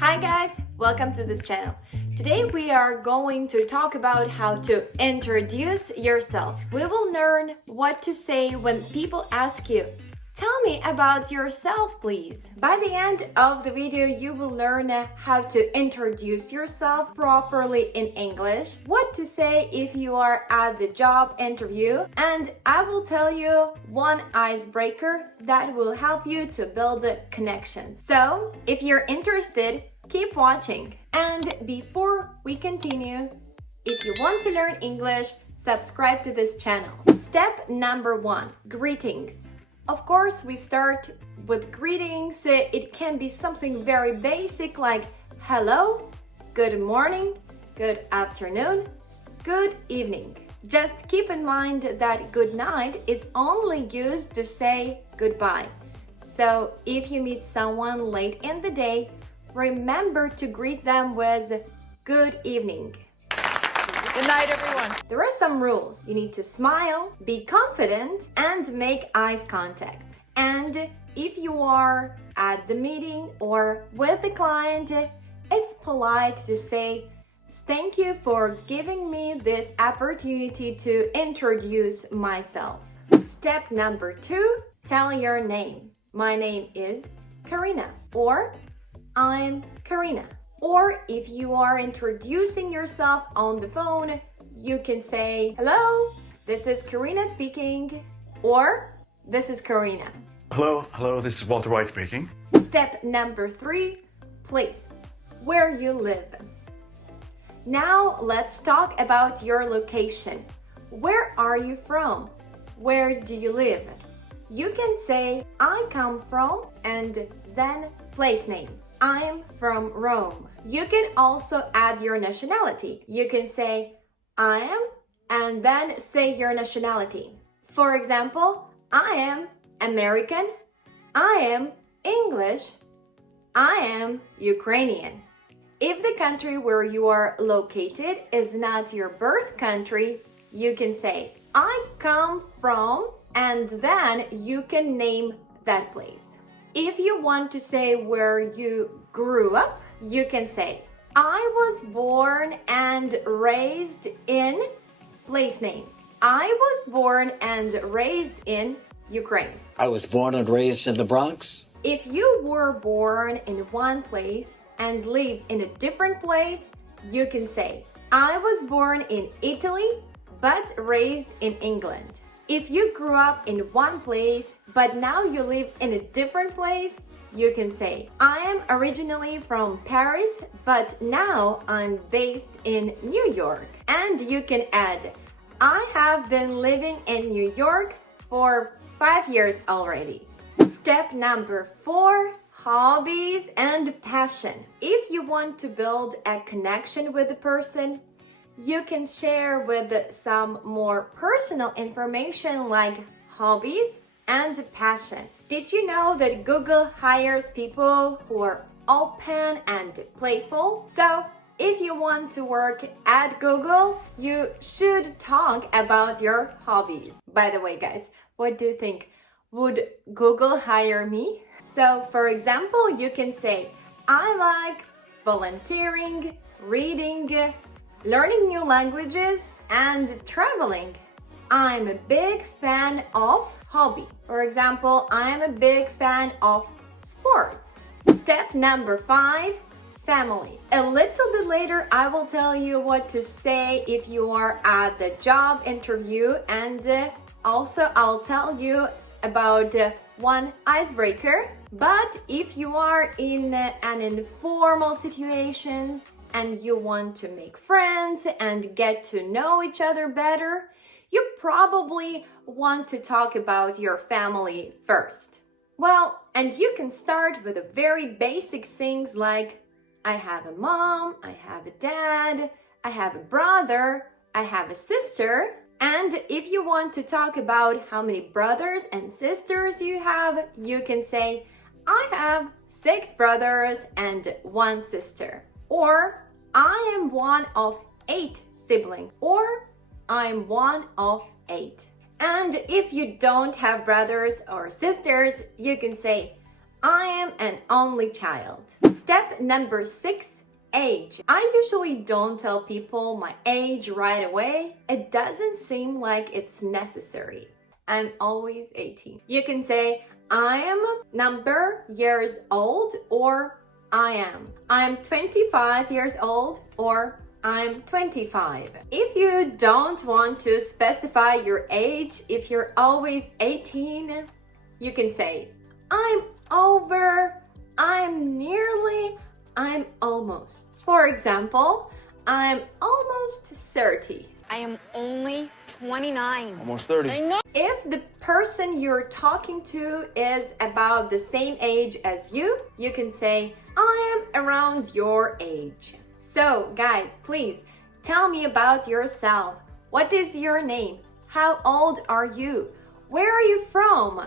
Hi guys, welcome to this channel. Today we are going to talk about how to introduce yourself. We will learn what to say when people ask you, "Tell me about yourself, please." By the end of the video, you will learn how to introduce yourself properly in English, what to say if you are at the job interview, and I will tell you one icebreaker that will help you to build connections. So, if you're interested, keep watching. And before we continue, if you want to learn English, subscribe to this channel. Step number 1, greetings. Of course, we start with greetings. It can be something very basic like hello, good morning, good afternoon, good evening. Just keep in mind that good night is only used to say goodbye. So if you meet someone late in the day, remember to greet them with good evening. Good night, everyone. There are some rules. You need to smile, be confident, and make eye contact. And if you are at the meeting or with the client, it's polite to say, "Thank you for giving me this opportunity to introduce myself." Step number 2, tell your name. My name is Karina, or I'm Karina. Or if you are introducing yourself on the phone, you can say, "Hello, this is Karina speaking," or "This is Karina." Hello, this is Walter White speaking. Step number 3, place, where you live. Now let's talk about your location. Where are you from? Where do you live? You can say, "I come from," and then place name. I'm from Rome. You can also add your nationality. You can say, "I am," and then say your nationality. For example, I am American, I am English, I am Ukrainian. If the country where you are located is not your birth country, you can say, "I come from," and then you can name that place. If you want to say where you grew up, you can say, "I was born and raised in," place name. I was born and raised in Ukraine. I was born and raised in the Bronx. If you were born in one place and live in a different place, you can say, "I was born in Italy but raised in England." If you grew up in one place, but now you live in a different place, you can say, "I am originally from Paris, but now I'm based in New York." And you can add, "I have been living in New York for 5 years already." Step number 4, hobbies and passion. If you want to build a connection with a person, you can share with some more personal information like hobbies and passion. Did you know that Google hires people who are open and playful? So, if you want to work at Google, you should talk about your hobbies. By the way, guys, what do you think? Would Google hire me? So, for example, you can say, "I like volunteering, reading, learning new languages, and traveling. I'm a big fan of hobby." For example, I'm a big fan of sports. Step number 5, family. A little bit later, I will tell you what to say if you are at the job interview, and also I'll tell you about one icebreaker. But if you are in an informal situation, and you want to make friends and get to know each other better, you probably want to talk about your family first. Well, and you can start with the very basic things like, "I have a mom, I have a dad, I have a brother, I have a sister." And if you want to talk about how many brothers and sisters you have, you can say, "I have 6 brothers and 1 sister." Or, "I am one of 8 siblings," or "I'm one of 8. And if you don't have brothers or sisters, you can say, I am an only child. Step number 6, age. I usually don't tell people my age right away. It doesn't seem like it's necessary. I'm always 18. You can say I am number years old, or I'm 25 years old, or I'm 25. If you don't want to specify your age, if you're always 18, you can say I'm over, I'm nearly, I'm almost. For example, I'm almost 30. I am only 29. Almost 30. If the person you're talking to is about the same age as you, you can say, I am around your age. So, guys, please tell me about yourself. What is your name? How old are you? Where are you from?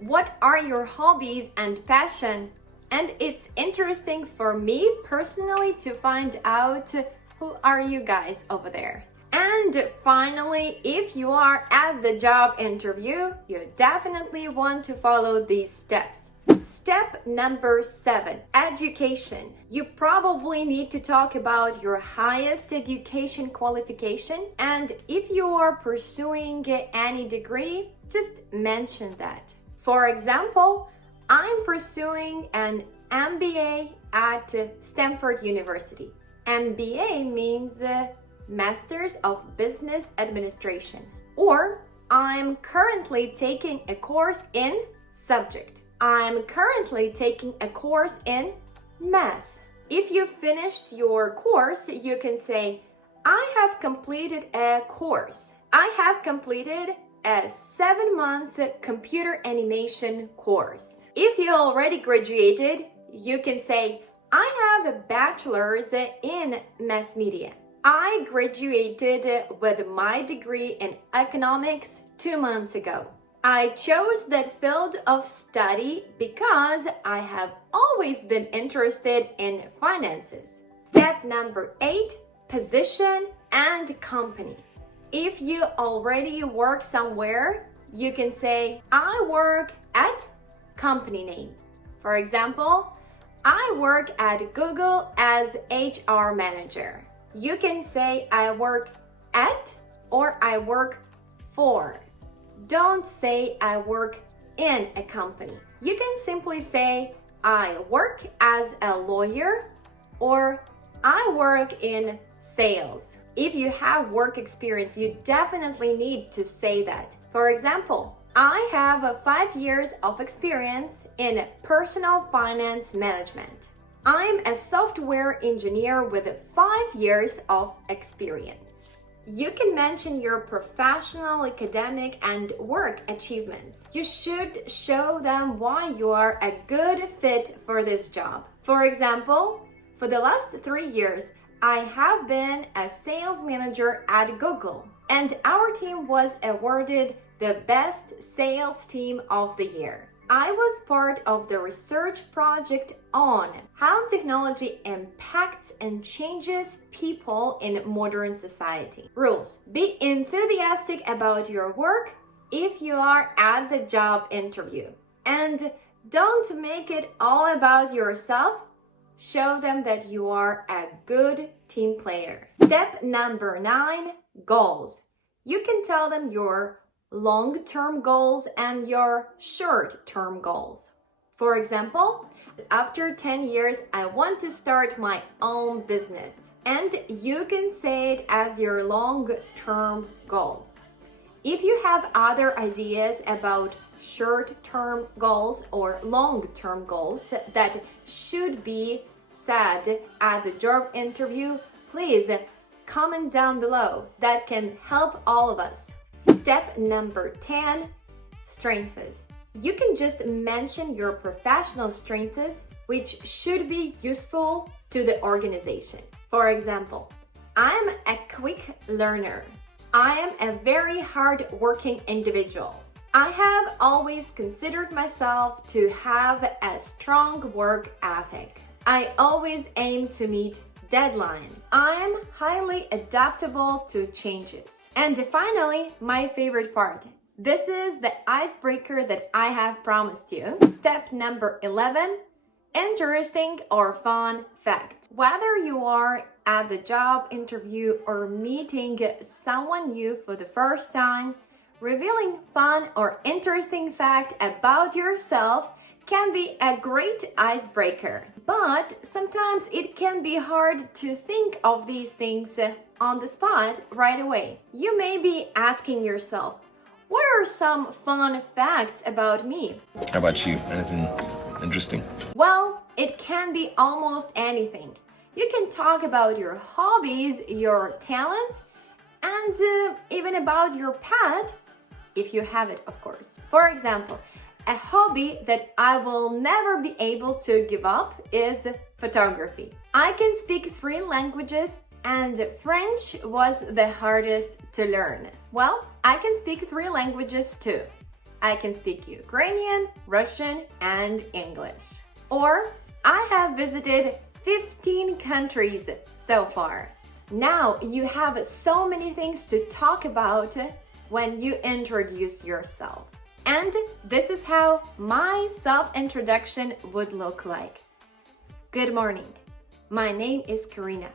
What are your hobbies and passion? And it's interesting for me personally to find out who are you guys over there. And finally, if you are at the job interview, you definitely want to follow these steps. Step number 7, education. You probably need to talk about your highest education qualification, and if you are pursuing any degree, just mention that. For example, I'm pursuing an MBA at Stanford University. MBA means Masters of Business Administration. Or I'm currently taking a course in subject. I'm currently taking a course in math. If you finished your course, you can say, I have completed a course. I have completed a 7-month computer animation course. If you already graduated, you can say, I have a bachelor's in mass media. I graduated with my degree in economics 2 months ago. I chose that field of study because I have always been interested in finances. Step number 8, position and company. If you already work somewhere, you can say, I work at company name. For example, I work at Google as HR manager. You can say I work at or I work for. Don't say I work in a company. You can simply say I work as a lawyer or I work in sales. If you have work experience, you definitely need to say that. For example, I have 5 years of experience in personal finance management. I'm a software engineer with 5 years of experience. You can mention your professional, academic, and work achievements. You should show them why you are a good fit for this job. For example, for the last 3 years, I have been a sales manager at Google, and our team was awarded the best sales team of the year. I was part of the research project on how technology impacts and changes people in modern society. Rules: be enthusiastic about your work if you are at the job interview. And don't make it all about yourself. Show them that you are a good team player. Step number 9, goals. You can tell them your long-term goals and your short-term goals. For example, after 10 years, I want to start my own business. And you can say it as your long-term goal. If you have other ideas about short-term goals or long-term goals that should be said at the job interview, please comment down below. That can help all of us. Step number 10, strengths. You can just mention your professional strengths, which should be useful to the organization. For example, I'm a quick learner. I am a very hard-working individual. I have always considered myself to have a strong work ethic. I always aim to meet deadlines. I'm highly adaptable to changes. And finally, my favorite part, This is the icebreaker that I have promised you. Step number 11, interesting or fun fact. Whether you are at the job interview or meeting someone new for the first time, revealing fun or interesting fact about yourself can be a great icebreaker. But sometimes it can be hard to think of these things on the spot right away. You may be asking yourself, what are some fun facts about me? How about you? Anything interesting? Well, it can be almost anything. You can talk about your hobbies, your talents, and even about your pet, if you have it, of course. For example, a hobby that I will never be able to give up is photography. I can speak 3 languages and French was the hardest to learn. Well, I can speak 3 languages too. I can speak Ukrainian, Russian, and English. Or I have visited 15 countries so far. Now you have so many things to talk about when you introduce yourself. And this is how my self-introduction would look like. Good morning. My name is Karina.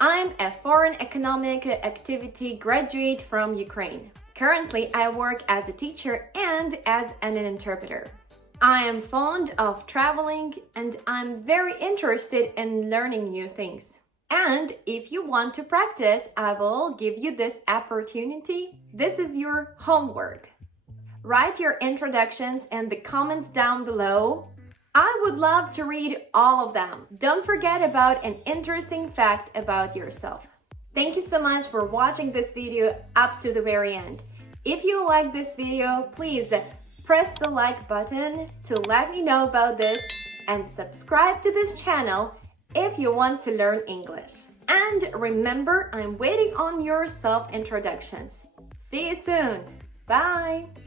I'm a foreign economic activity graduate from Ukraine. Currently, I work as a teacher and as an interpreter. I am fond of traveling and I'm very interested in learning new things. And if you want to practice, I will give you this opportunity. This is your homework. Write your introductions in the comments down below. I would love to read all of them. Don't forget about an interesting fact about yourself. Thank you so much for watching this video up to the very end. If you like this video, please press the like button to let me know about this and subscribe to this channel if you want to learn English. And remember, I'm waiting on your self-introductions. See you soon. Bye.